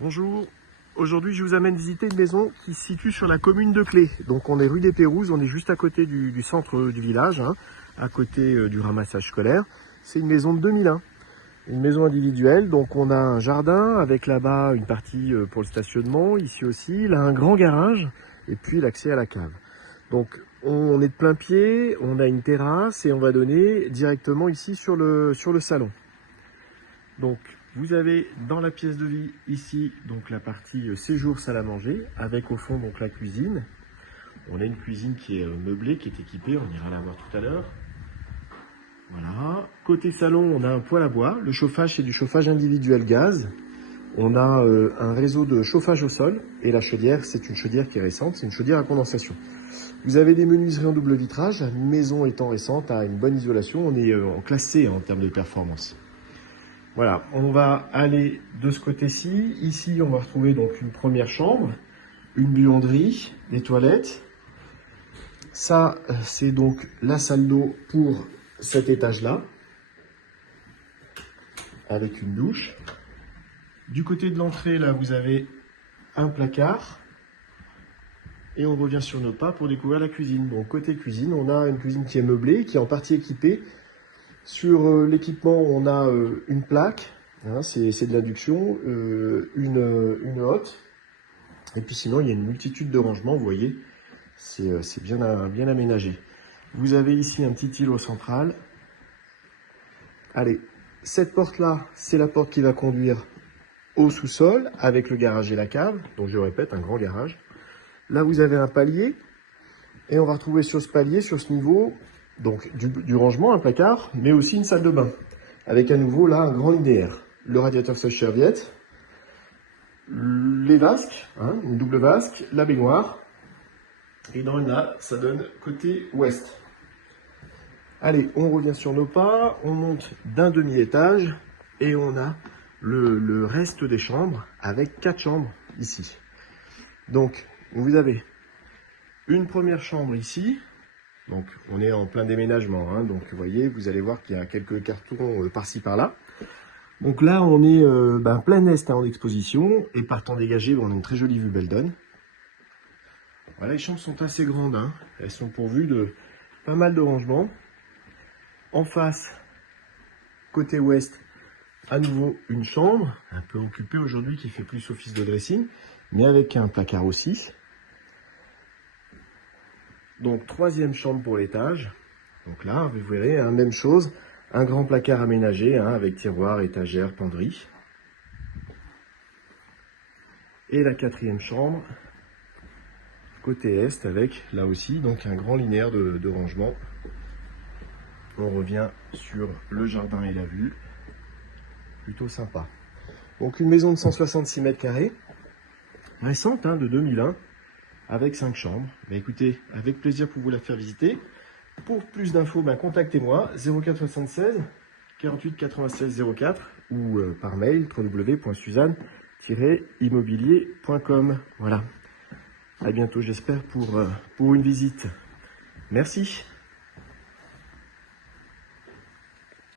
Bonjour, aujourd'hui je vous amène visiter une maison qui se situe sur la commune de Clé. Donc on est rue des Pérouses, on est juste à côté du centre du village, à côté du ramassage scolaire. C'est une maison de 2001, une maison individuelle, donc on a un jardin avec là-bas une partie pour le stationnement, ici aussi, là un grand garage et puis l'accès à la cave. Donc on est de plein pied, on a une terrasse et on va donner directement ici sur le salon. Donc vous avez dans la pièce de vie ici donc la partie séjour salle à manger avec au fond donc la cuisine. On a une cuisine qui est meublée, qui est équipée, on ira la voir tout à l'heure. Voilà. Côté salon, on a un poêle à bois. Le chauffage, c'est du chauffage individuel gaz. On a un réseau de chauffage au sol et la chaudière, c'est une chaudière qui est récente, c'est une chaudière à condensation. Vous avez des menuiseries en double vitrage, la maison étant récente, a une bonne isolation, on est en classe C en termes de performance. Voilà, on va aller de ce côté-ci. Ici, on va retrouver donc une première chambre, une buanderie, des toilettes. Ça, c'est donc la salle d'eau pour cet étage-là, avec une douche. Du côté de l'entrée, là, vous avez un placard. Et on revient sur nos pas pour découvrir la cuisine. Donc, côté cuisine, on a une cuisine qui est meublée, qui est en partie équipée. Sur l'équipement, on a une plaque, c'est de l'induction, une hotte. Et puis sinon, il y a une multitude de rangements, vous voyez, c'est bien aménagé. Vous avez ici un petit îlot central. Allez, cette porte-là, c'est la porte qui va conduire au sous-sol avec le garage et la cave. Donc je répète, un grand garage. Là, vous avez un palier. Et on va retrouver sur ce palier, sur ce niveau, donc du rangement, un placard, mais aussi une salle de bain. Avec à nouveau, là, un grand linéaire. Le radiateur sèche-serviette, les vasques, une double vasque, la baignoire. Et dans là, ça donne côté ouest. Allez, on revient sur nos pas, on monte d'un demi-étage et on a le reste des chambres avec 4 chambres ici. Donc, vous avez une première chambre ici. Donc, on est en plein déménagement. Donc, vous voyez, vous allez voir qu'il y a quelques cartons par-ci, par-là. Donc là, on est plein est en exposition. Et par temps dégagé, on a une très jolie vue Beldon. Voilà, les chambres sont assez grandes. Elles sont pourvues de pas mal de rangements. En face, côté ouest, à nouveau une chambre, un peu occupée aujourd'hui, qui fait plus office de dressing, mais avec un placard aussi. Donc, troisième chambre pour l'étage. Donc là, vous verrez, même chose, un grand placard aménagé, avec tiroir, étagère, penderie. Et la quatrième chambre, côté est, avec, là aussi, donc un grand linéaire de rangement. On revient sur le jardin et la vue. Plutôt sympa. Donc, une maison de 166 mètres carrés, récente, de 2001. Avec 5 chambres. Écoutez, avec plaisir pour vous la faire visiter. Pour plus d'infos, contactez-moi 04 76 48 96 04 ou par mail www.suzanne-immobilier.com. Voilà. À bientôt, j'espère, pour une visite. Merci.